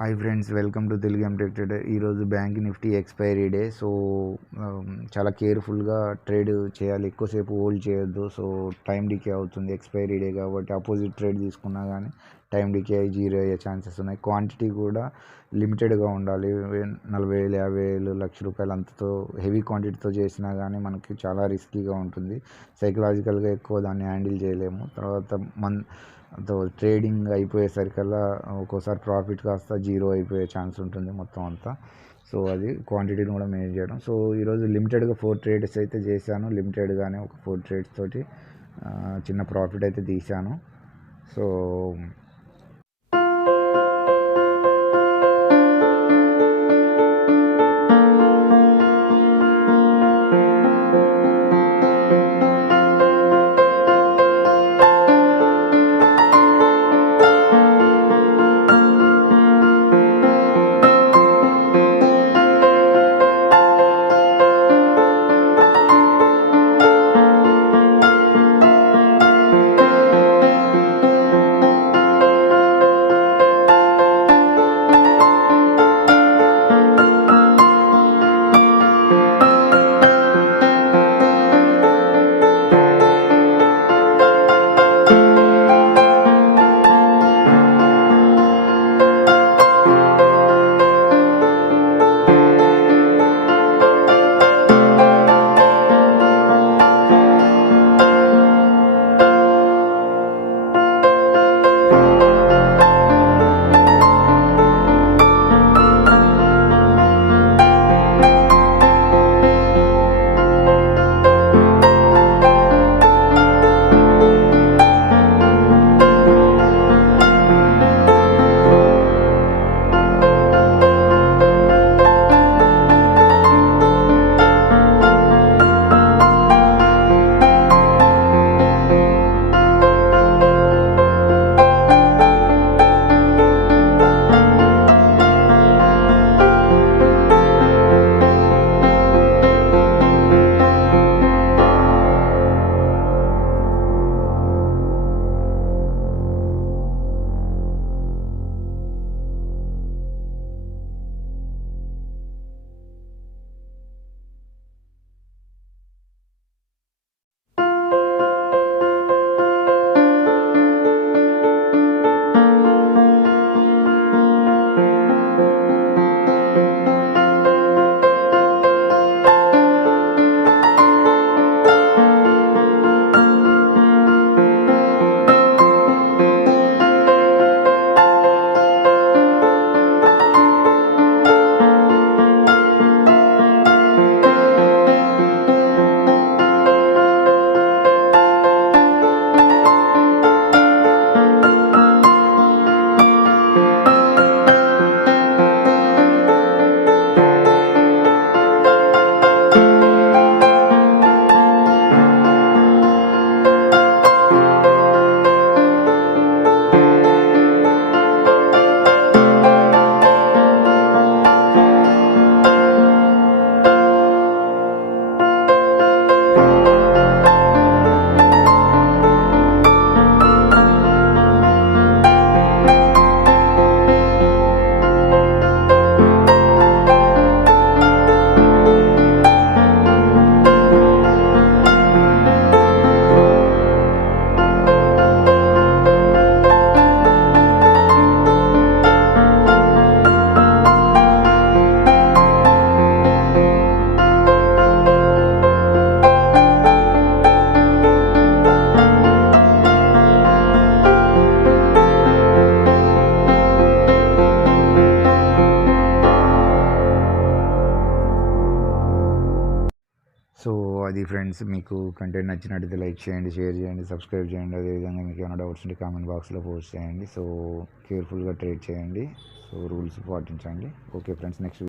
Hi friends, welcome to Telugu M Tech trader. ఈరోజు bank Nifty expiry day. So చాలా కేర్ఫుల్గా trade చేయాలి, ఎక్కువసేపు హోల్డ్ చేయొద్దు. సో టైం డికే అవుతుంది, ఎక్స్పైరీ డే కాబట్టి అపోజిట్ ట్రేడ్ తీసుకున్నా కానీ టైం డికే అయ్యి జీరో అయ్యే ఛాన్సెస్ ఉన్నాయి. క్వాంటిటీ కూడా లిమిటెడ్గా ఉండాలి. 40,000, 50,000, ₹1,00,000 అంతతో హెవీ క్వాంటిటీతో చేసినా కానీ మనకి చాలా రిస్కీగా ఉంటుంది. సైకలాజికల్గా ఎక్కువ దాన్ని హ్యాండిల్ చేయలేము. తర్వాత ట్రేడింగ్ అయిపోయేసరికల్లా ఒక్కోసారి ప్రాఫిట్ కాస్త జీరో అయిపోయే ఛాన్స్ ఉంటుంది మొత్తం అంతా. సో అది క్వాంటిటీని కూడా మేనేజ్ చేయడం. సో ఈరోజు లిమిటెడ్గా 4 ట్రేడ్స్ అయితే చేశాను. లిమిటెడ్గానే ఒక 4 ట్రేడ్స్ తోటి చిన్న ప్రాఫిట్ అయితే తీశాను. సో అది ఫ్రెండ్స్, మీకు కంటెంట్ నచ్చినట్టయితే లైక్ చేయండి, షేర్ చేయండి, సబ్స్క్రైబ్ చేయండి. అదేవిధంగా మీకు ఏమైనా డౌట్స్ ఉంటే కామెంట్ బాక్స్లో పోస్ట్ చేయండి. సో కేర్ఫుల్గా ట్రేడ్ చేయండి. సో రూల్స్ పాటించండి. Okay friends, next